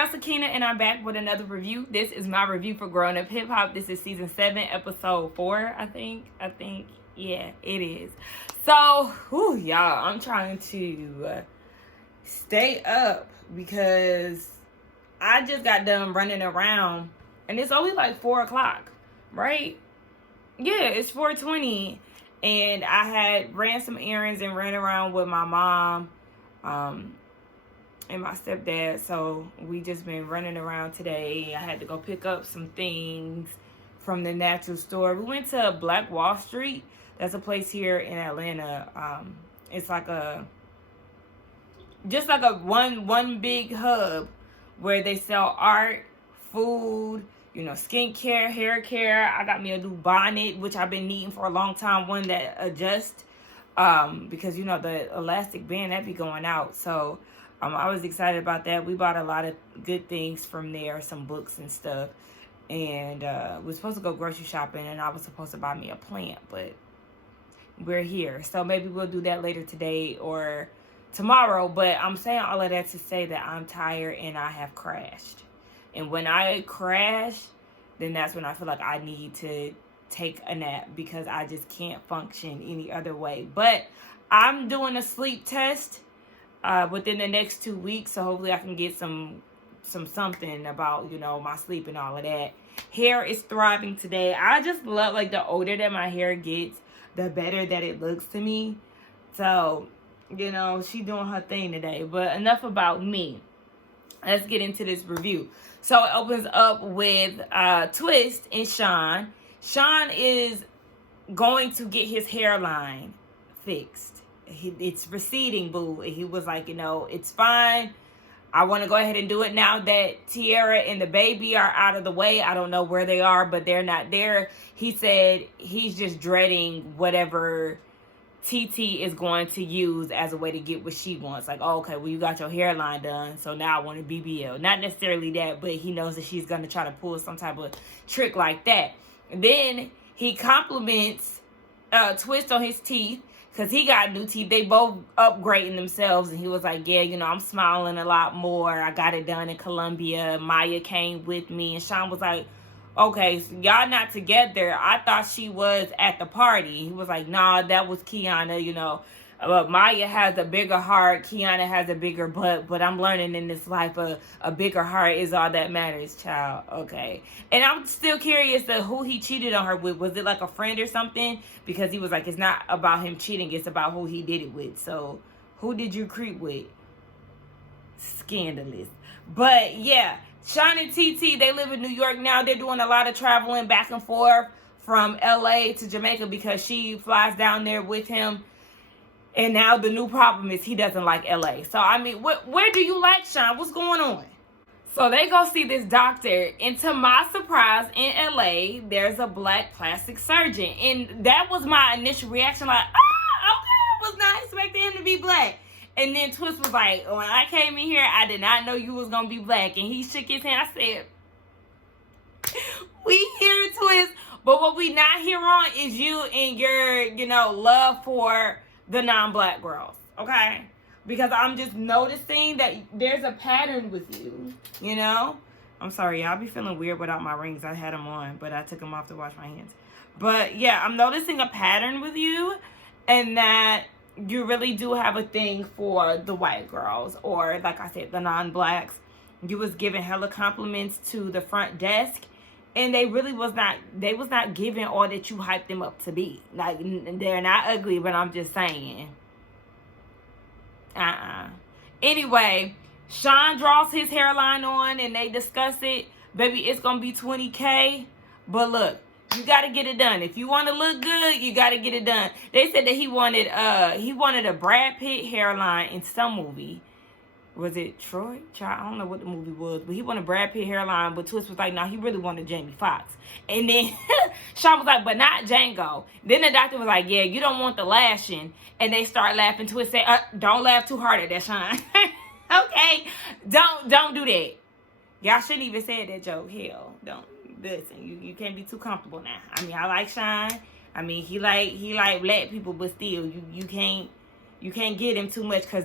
girl Sakina, and I'm back with another review. This is my review for Growing Up Hip Hop. This is season 7, episode 4, I think. Yeah, it is. So, y'all, I'm trying to stay up because I just got done running around, and it's only like 4 o'clock, right? Yeah, it's 4:20, and I had ran some errands and ran around with my mom, and my stepdad. So we just been running around today. I had to go pick up some things from the natural store. We went to Black Wall Street. That's a place here in Atlanta. It's like one big hub where they sell art, food, skincare, hair care. I got me a new bonnet, which I've been needing for a long time, one that adjusts, because the elastic band that be going out. So I was excited about that. We bought a lot of good things from there, some books and stuff. And we're supposed to go grocery shopping, and I was supposed to buy me a plant, but we're here. So maybe we'll do that later today or tomorrow. But I'm saying all of that to say that I'm tired and I have crashed. And when I crash, then that's when I feel like I need to take a nap because I just can't function any other way. But I'm doing a sleep test within the next 2 weeks, so hopefully I can get something about my sleep and all of that. Hair is thriving today. I just love, like, the older that my hair gets, the better that it looks to me. So she doing her thing today. But enough about me. Let's get into this review. So it opens up with Twist and Sean. Sean is going to get his hairline fixed. It's receding, boo. He was like, it's fine. I want to go ahead and do it now that Tiara and the baby are out of the way. I don't know where they are, but they're not there. He said he's just dreading whatever TT is going to use as a way to get what she wants. Like, oh, okay, well, you got your hairline done, so now I want a BBL. Not necessarily that, but he knows that she's going to try to pull some type of trick like that. And then he compliments Twist on his teeth, because he got new teeth. They both upgrading themselves. And he was like, yeah, I'm smiling a lot more. I got it done in Colombia. Maya came with me. And Sean was like, okay, so y'all not together. I thought she was at the party. He was like, nah, that was Kiana, But Maya has a bigger heart. Kiana has a bigger butt. But I'm learning in this life a bigger heart is all that matters, child. Okay. And I'm still curious to who he cheated on her with. Was it like a friend or something? Because he was like, it's not about him cheating. It's about who he did it with. So who did you creep with? Scandalous. But yeah, Sean and TT, they live in New York now. They're doing a lot of traveling back and forth from LA to Jamaica because she flies down there with him. And now the new problem is he doesn't like LA. So, I mean, where do you like Sean? What's going on? So, they go see this doctor. And to my surprise, in LA, there's a black plastic surgeon. And that was my initial reaction. Like, okay, I was not expecting him to be black. And then Twist was like, when I came in here, I did not know you was going to be black. And he shook his hand. I said, we hear Twist. But what we not hear on is you and your, love for the non-black girls, okay? Because I'm just noticing that there's a pattern with you, I'm sorry, y'all be feeling weird without my rings. I had them on, but I took them off to wash my hands. But yeah, I'm noticing a pattern with you, and that you really do have a thing for the white girls, or like I said, the non-blacks. You was giving hella compliments to the front desk, and they really was not giving all that you hyped them up to be. Like, they're not ugly, but I'm just saying. Anyway, Sean draws his hairline on, and they discuss it. Baby, it's going to be $20K. But look, you got to get it done. If you want to look good, you got to get it done. They said that he wanted a Brad Pitt hairline in some movie. Was it Troy? I don't know what the movie was, but he wanted Brad Pitt hairline, but Twist was like, no, he really wanted Jamie Foxx. And then Sean was like, but not Django. Then the doctor was like, yeah, you don't want the lashing. And they start laughing. Twist said, don't laugh too hard at that, Sean. Okay? Don't do that. Y'all shouldn't even say that joke. Hell, don't. Listen, you can't be too comfortable now. I mean, I like Sean. I mean, he like black people, but still, you can't get him too much, because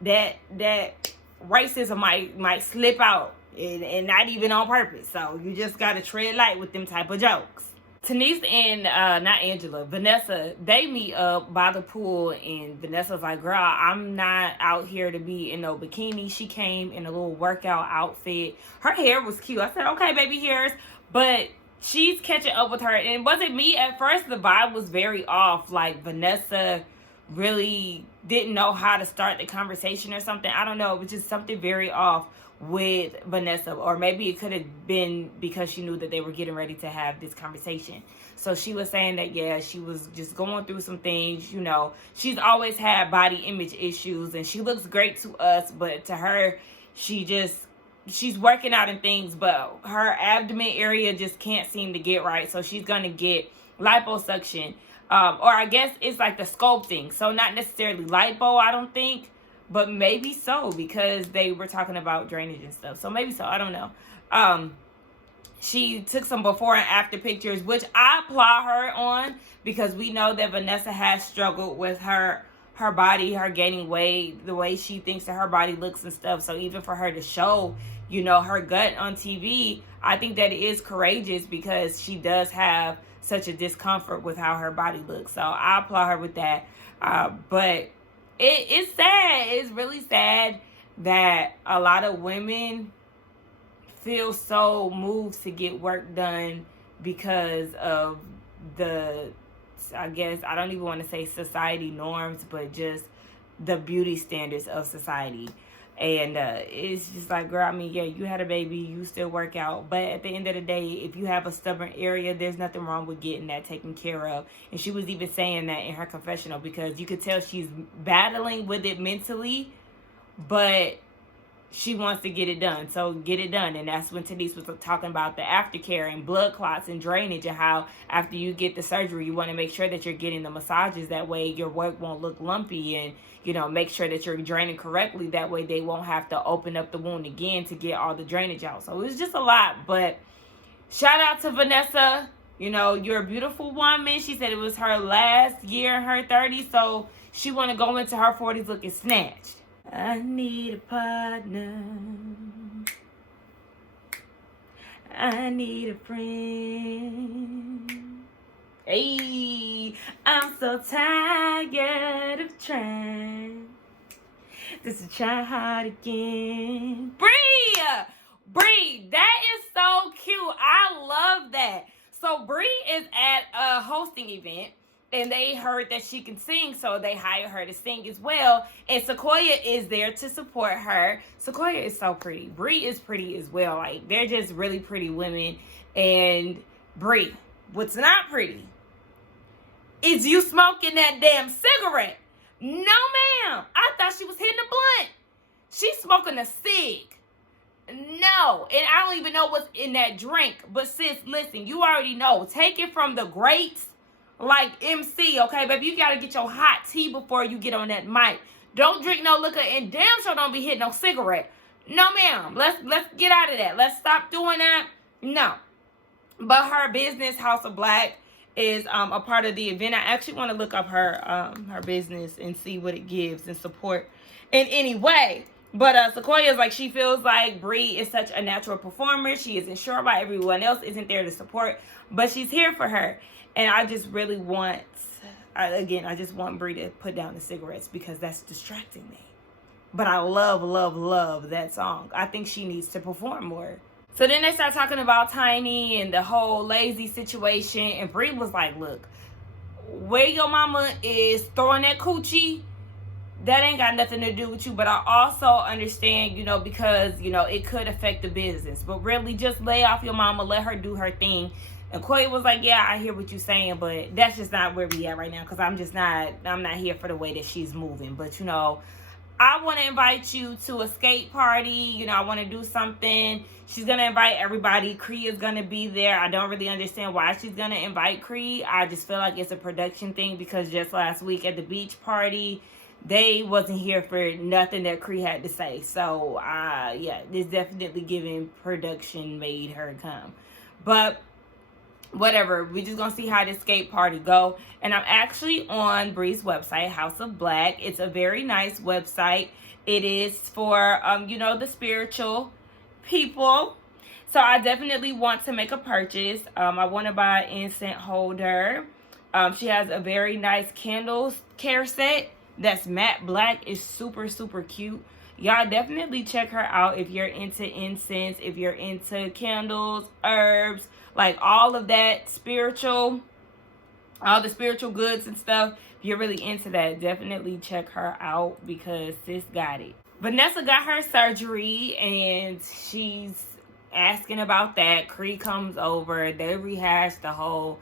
that racism might slip out and not even on purpose. So you just got to tread light with them type of jokes. Tanise and Vanessa, they meet up by the pool, and Vanessa's like, girl, I'm not out here to be in no bikini. She came in a little workout outfit. Her hair was cute. I said, okay, baby hairs. But she's catching up with her. And it wasn't me at first. The vibe was very off. Like, Vanessa really didn't know how to start the conversation or something. I don't know. It was just something very off with Vanessa, or maybe it could have been because she knew that they were getting ready to have this conversation. So she was saying that, yeah, she was just going through some things. You know, she's always had body image issues, and she looks great to us, but to her, she's working out and things, but her abdomen area just can't seem to get right. So she's gonna get liposuction, or I guess it's like the sculpting. So not necessarily lipo, I don't think, but maybe so, because they were talking about drainage and stuff. So maybe so, I don't know. She took some before and after pictures, which I applaud her on, because we know that Vanessa has struggled with her body, her gaining weight, the way she thinks that her body looks and stuff. So even for her to show, you know, her gut on TV, I think that it is courageous, because she does have such a discomfort with how her body looks. So I applaud her with that. But it's sad. It's really sad that a lot of women feel so moved to get work done because of the, I guess, I don't even want to say society norms, but just the beauty standards of society. And it's just like, girl, I mean, yeah, you had a baby, you still work out. But at the end of the day, if you have a stubborn area, there's nothing wrong with getting that taken care of. And she was even saying that in her confessional, because you could tell she's battling with it mentally, but she wants to get it done. So get it done. And that's when Tanise was talking about the aftercare and blood clots and drainage, and how after you get the surgery, you want to make sure that you're getting the massages. That way your work won't look lumpy, and, you know, make sure that you're draining correctly. That way they won't have to open up the wound again to get all the drainage out. So it was just a lot. But shout out to Vanessa. You know, you're a beautiful woman. She said it was her last year in her 30s. So she want to go into her 40s looking snatched. I need a partner. I need a friend. Hey, I'm so tired of trying. This is try hard again. Bree, that is so cute. I love that. So Bree is at a hosting event, and they heard that she can sing, so they hired her to sing as well. And Sequoia is there to support her. Sequoia is so pretty. Bree is pretty as well. Like, they're just really pretty women. And Bree, what's not pretty is you smoking that damn cigarette. No, ma'am. I thought she was hitting a blunt. She's smoking a cig. No. And I don't even know what's in that drink. But sis, listen, you already know. Take it from the greats like MC, okay, baby? You got to get your hot tea before you get on that mic. Don't drink no liquor, and damn sure don't be hitting no cigarette. No, ma'am. Let's get out of that. Let's stop doing that. No. But her business, House of Black, is a part of the event. I actually want to look up her business and see what it gives and support in any way. But Sequoia is like, she feels like Bree is such a natural performer. She isn't sure why everyone else isn't there to support, but she's here for her. And I just really want, I just want Bree to put down the cigarettes, because that's distracting me. But I love that song. I think she needs to perform more. So then they start talking about Tiny and the whole lazy situation. And Bree was like, look, where your mama is throwing that coochie, that ain't got nothing to do with you. But I also understand, you know, because, you know, it could affect the business. But really, just lay off your mama. Let her do her thing. And Quay was like, yeah, I hear what you're saying, but that's just not where we at right now, because I'm not here for the way that she's moving. But, you know, I want to invite you to a skate party. You know, I want to do something. She's going to invite everybody. Cree is going to be there. I don't really understand why she's going to invite Cree. I just feel like it's a production thing, because just last week at the beach party, they wasn't here for nothing that Cree had to say. So, yeah, this definitely giving production made her come. But whatever, we just gonna see how this skate party go. And I'm actually on Bree's website, House of Black. It's a very nice website. It is for, you know, the spiritual people. So I definitely want to make a purchase. I want to buy an incense holder. She has a very nice candles care set that's matte black. It's super, super cute. Y'all definitely check her out if you're into incense, if you're into candles, herbs, like all of that spiritual, all the spiritual goods and stuff. If you're really into that, definitely check her out because sis got it. Vanessa got her surgery and she's asking about that. Cree comes over. They rehash the whole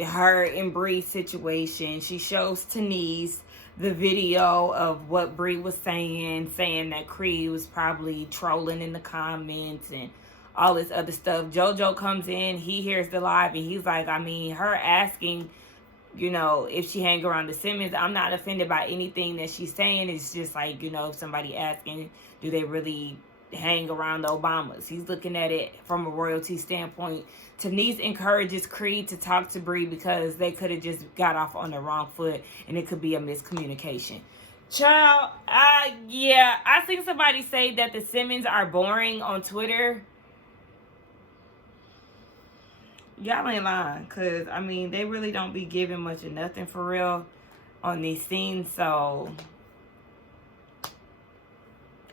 her and Bree situation. She shows Tanise the video of what Bree was saying that Cree was probably trolling in the comments and all this other stuff. JoJo comes in, he hears the live, and he's like, I mean, her asking, you know, if she hang around the Simmons, I'm not offended by anything that she's saying. It's just like, you know, somebody asking, do they really hang around the Obamas? He's looking at it from a royalty standpoint. Tanise encourages Creed to talk to Bree because they could have just got off on the wrong foot and it could be a miscommunication. Child, yeah, I seen somebody say that the Simmons are boring on Twitter. Y'all ain't lying, because, I mean, they really don't be giving much of nothing for real on these scenes, so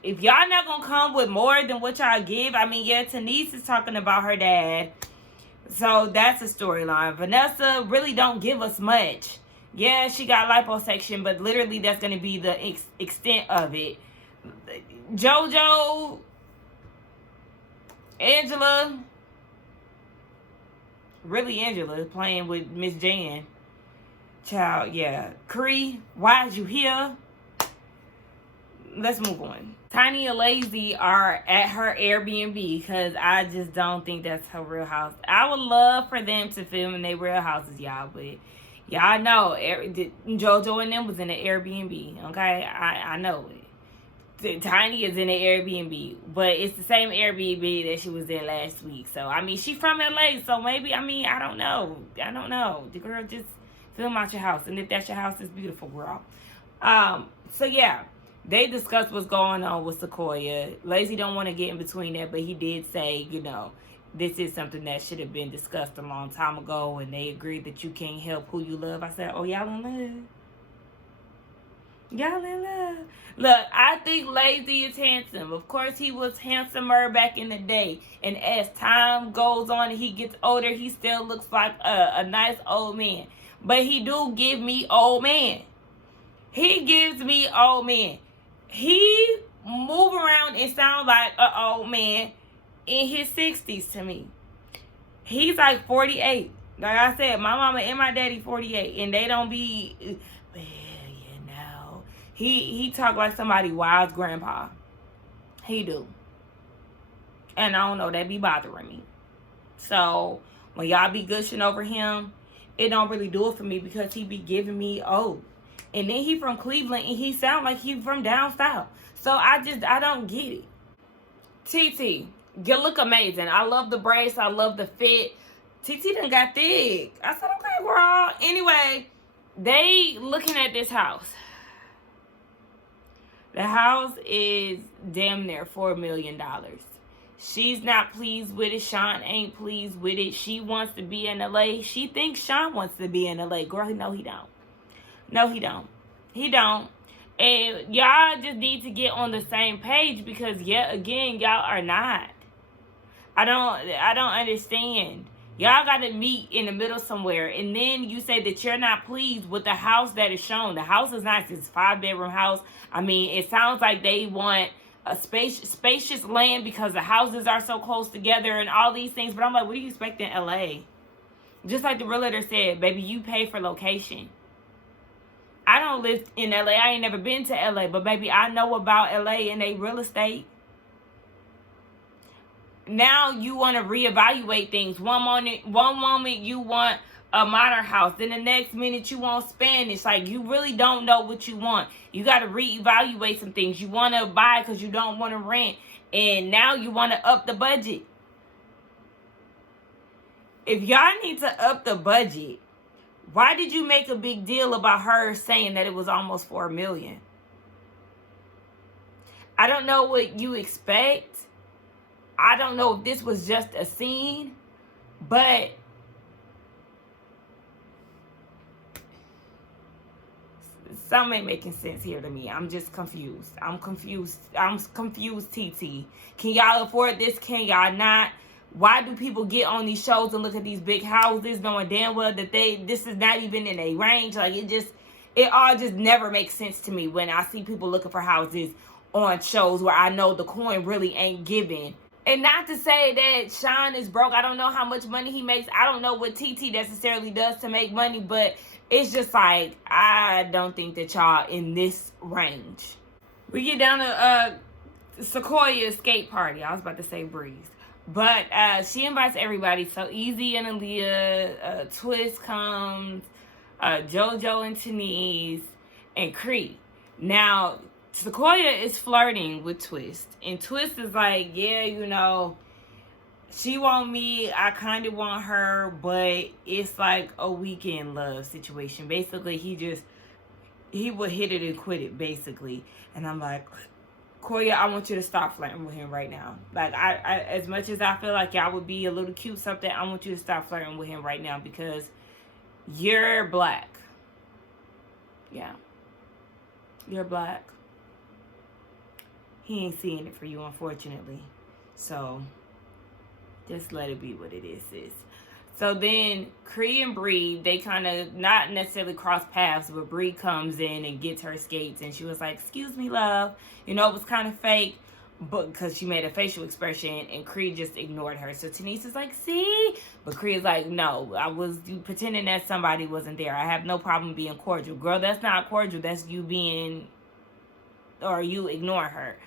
if y'all not gonna come with more than what y'all give, I mean, yeah, Tanise is talking about her dad, so that's a storyline. Vanessa really don't give us much. Yeah, she got liposuction, but literally that's gonna be the extent of it. JoJo, Angela, really Angela playing with Miss Jan. Child, yeah. Cree, why is you here? Let's move on. Tiny and Lazy are at her Airbnb because I just don't think that's her real house. I would love for them to film in their real houses, y'all, but y'all know JoJo and them was in the Airbnb, okay? I know it. Tiny is in the Airbnb, but it's the same Airbnb that she was in last week. So, I mean, she's from LA, so maybe, I mean, I don't know. The girl just film out your house, and if that's your house, it's beautiful, girl. So, yeah. They discussed what's going on with Sequoia. Lazy don't want to get in between that, but he did say, you know, this is something that should have been discussed a long time ago, and they agreed that you can't help who you love. I said, oh, y'all in love? Y'all in love? Look, I think Lazy is handsome. Of course, he was handsomer back in the day. And as time goes on and he gets older, he still looks like a nice old man. But he do give me old man. He gives me old man. He move around and sound like an old man in his 60s to me. He's like 48. Like I said, my mama and my daddy 48. And they don't be, well, you know. He talk like somebody wise grandpa. He do. And I don't know, that be bothering me. So, when y'all be gushing over him, it don't really do it for me because he be giving me old. And then he from Cleveland, and he sound like he from down south. So I don't get it. TT, you look amazing. I love the brace. I love the fit. TT done got thick. I said, okay, girl. Anyway, they looking at this house. The house is damn near $4 million. She's not pleased with it. Sean ain't pleased with it. She wants to be in LA. She thinks Sean wants to be in LA. Girl, no, he don't. No, he don't. He don't. And y'all just need to get on the same page because, yet again, y'all are not. I don't understand. Y'all got to meet in the middle somewhere. And then you say that you're not pleased with the house that is shown. The house is nice. It's a 5-bedroom house. I mean, it sounds like they want a spacious land because the houses are so close together and all these things. But I'm like, what do you expect in LA? Just like the realtor said, baby, you pay for location. I don't live in LA. I ain't never been to LA. But, baby, I know about LA and they real estate. Now you want to reevaluate things. One moment you want a modern house. Then the next minute you want Spanish. Like, you really don't know what you want. You got to reevaluate some things. You want to buy because you don't want to rent. And now you want to up the budget. If y'all need to up the budget, why did you make a big deal about her saying that it was almost $4 million? I don't know what you expect. I don't know if this was just a scene, but something ain't making sense here to me. I'm just confused. I'm confused, TT. Can y'all afford this? Can y'all not? Why do people get on these shows and look at these big houses knowing damn well that this is not even in a range? Like, it all just never makes sense to me when I see people looking for houses on shows where I know the coin really ain't giving. And not to say that Sean is broke. I don't know how much money he makes. I don't know what TT necessarily does to make money, but it's just like, I don't think that y'all in this range. We get down to Sequoia's skate party. I was about to say Bree's. But she invites everybody. So Easy and Aaliyah, Twist comes, JoJo and Tanise, and Cree. Now, Sequoia is flirting with Twist. And Twist is like, yeah, you know, she want me, I kind of want her, but it's like a weekend love situation. Basically, he would hit it and quit it, basically. And I'm like, Koya, I want you to stop flirting with him right now. Like, I as much as I feel like y'all would be a little cute something, I want you to stop flirting with him right now because you're black. Yeah. You're black. He ain't seeing it for you, unfortunately. So, just let it be what it is, sis. So then, Cree and Bree, they kind of not necessarily cross paths, but Bree comes in and gets her skates, and she was like, "Excuse me, love." You know, it was kind of fake, but because she made a facial expression, and Cree just ignored her. So Tanise is like, "See?" But Cree is like, "No, I was pretending that somebody wasn't there. I have no problem being cordial. Girl, that's not cordial. That's you being, or you ignore her."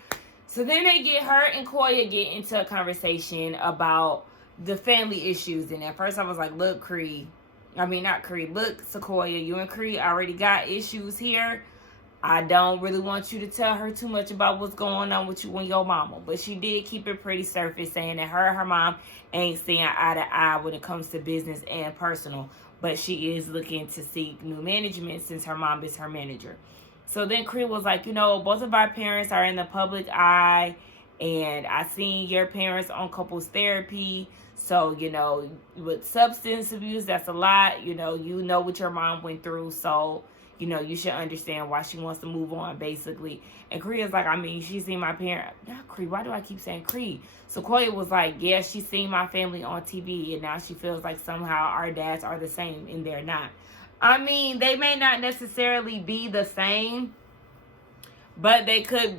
So then her and Koya get into a conversation about the family issues. And at first I was like, look, look, Sequoia, you and Cree already got issues here. I don't really want you to tell her too much about what's going on with you and your mama. But she did keep it pretty surface, saying that her and her mom ain't seeing eye to eye when it comes to business and personal. But she is looking to seek new management since her mom is her manager. So then Cree was like, you know, both of our parents are in the public eye, and I seen your parents on couples therapy. So, you know, with substance abuse, that's a lot. You know what your mom went through. So, you know, you should understand why she wants to move on, basically. And Cree is like, I mean, she's seen my parents. Not Cree. Why do I keep saying Cree? Sequoia was like, yeah, she's seen my family on TV, and now she feels like somehow our dads are the same, and they're not. I mean, they may not necessarily be the same, but they could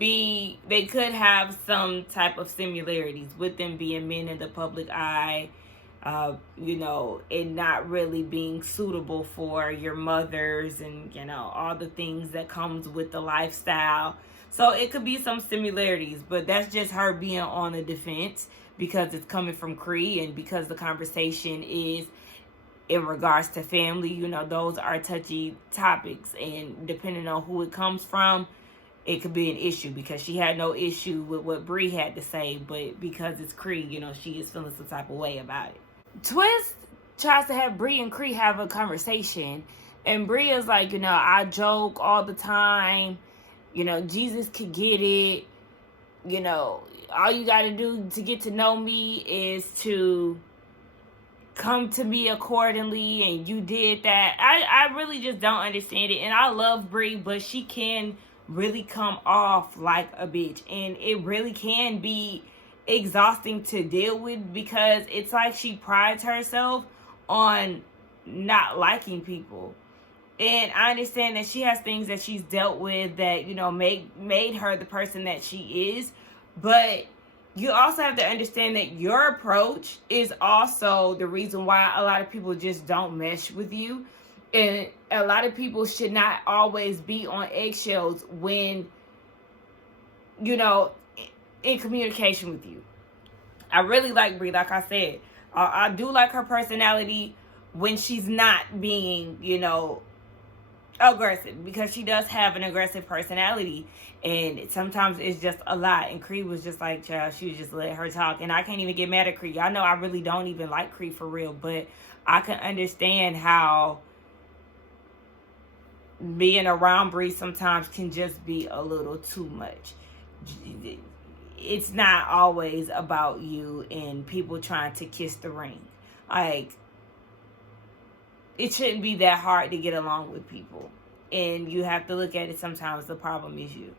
have some type of similarities with them being men in the public eye, you know, and not really being suitable for your mothers and, you know, all the things that comes with the lifestyle. So it could be some similarities, but that's just her being on the defense because it's coming from Cree and because the conversation is in regards to family. You know, those are touchy topics, and depending on who it comes from, it could be an issue because she had no issue with what Bree had to say, but because it's Cree, you know, she is feeling some type of way about it. Twist tries to have Bree and Cree have a conversation, and Bree is like, you know, I joke all the time, you know, Jesus could get it, you know, all you got to do to get to know me is to come to me accordingly, and you did that. I really just don't understand it, and I love Bree, but she can really come off like a bitch, and it really can be exhausting to deal with because it's like she prides herself on not liking people. And I understand that she has things that she's dealt with that, you know, made her the person that she is, but you also have to understand that your approach is also the reason why a lot of people just don't mesh with you. And a lot of people should not always be on eggshells when, you know, in communication with you. I really like Bree, like I said. I do like her personality when she's not being, you know, aggressive, because she does have an aggressive personality, and sometimes it's just a lot. And Cree was just like, child, she was just let her talk, and I can't even get mad at Cree. Y'all know I really don't even like Cree for real, but I can understand how being around Bree sometimes can just be a little too much. it's not always about you and people trying to kiss the ring. Like, it shouldn't be that hard to get along with people. And you have to look at it sometimes the problem is you.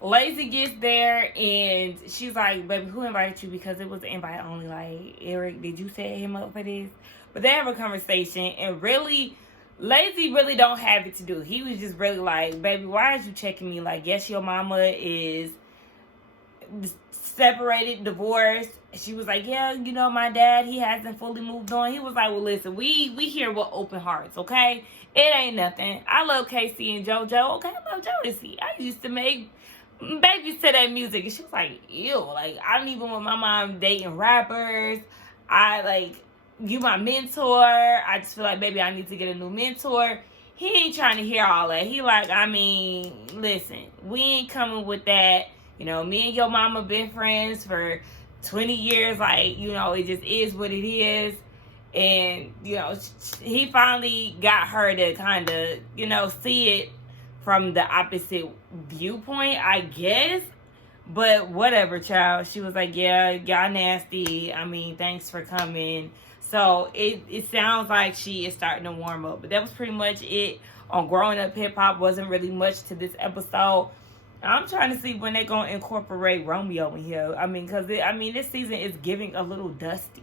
Lazy gets there and she's like, baby, who invited you? Because it was invite only. Like, Eric, did you set him up for this? But they have a conversation and really, Lazy really don't have it to do. He was just really like, baby, why is you checking me? Like, yes, your mama is separated, divorced. She was like, yeah, you know, my dad, he hasn't fully moved on. He was like, well, listen, we here with open hearts, okay? It ain't nothing. I love Casey and JoJo. Okay, I love Jodeci. I used to make babies to that music. And she was like, ew. Like, I don't even want my mom dating rappers. I, like, you my mentor. I just feel like, baby, I need to get a new mentor. He ain't trying to hear all that. He like, I mean, listen, we ain't coming with that. You know, me and your mama been friends for 20 years. Like, you know, it just is what it is. And, you know, he finally got her to kind of, you know, see it from the opposite viewpoint, I guess. But whatever, child. She was like, yeah, y'all nasty. I mean, thanks for coming. So it sounds like she is starting to warm up. But that was pretty much it on Growing Up Hip Hop. Wasn't really much to this episode. I'm trying to see when they're going to incorporate Romeo in here. I mean, because, this season is giving a little dusty.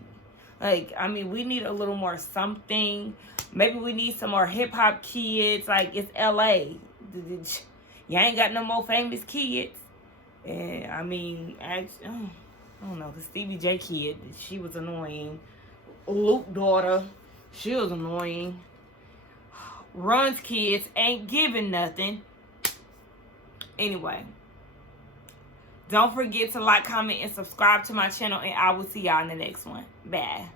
Like, I mean, we need a little more something. Maybe we need some more hip-hop kids. Like, it's L.A. You ain't got no more famous kids. And, I mean, I don't know. The Stevie J kid, she was annoying. Luke daughter, she was annoying. Run's kids ain't giving nothing. Anyway, don't forget to like, comment, and subscribe to my channel, and I will see y'all in the next one. Bye.